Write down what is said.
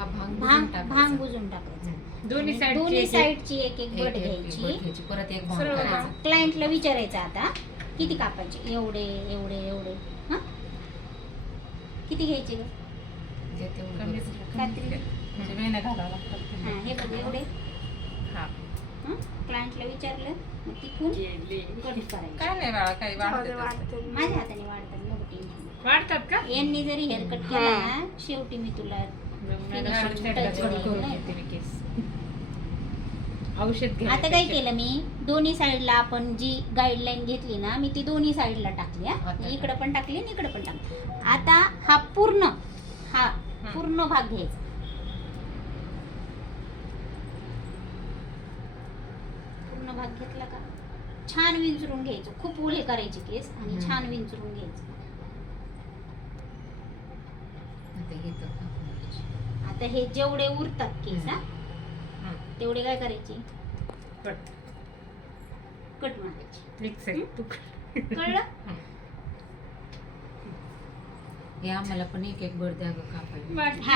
भांग बुजून टाकायचा. दोन्ही साईडची एक एक बट घ्यायची. परत एक क्लायंटला विचारायचं आता किती कापायचे, एवढे एवढे एवढे. हा किती घ्यायचे ग? हे बघ एवढे. क्लायंटला विचारलं मग तिथून कट करायचं. काय नाही बाळा, काही माझ्या हाताने वाढतात, नको टेन्शन. वाढतात का? यांनी जरी हेअर कट केला ना, शेवटी मी तुला औषध घे. आता काय केलं मी, दोन्ही साईडला आपण जी गाईडलाईन घेतली ना, मी ती दोन्ही साईडला टाकली. इकडे पण टाकली आणि इकडे पण टाकली. आता हा पूर्ण भाग घ्यायचा. पूर्ण भाग घेतला का छान विंचरून घ्यायचं. खूप ओले करायचे केस आणि छान विंचरून घ्यायचं. आता हे जेवढे उरतात केस तेवढे काय करायचे, कट मारायचे. कळलं? हे आम्हाला पण एक एक बड द्या ग कापायला. हा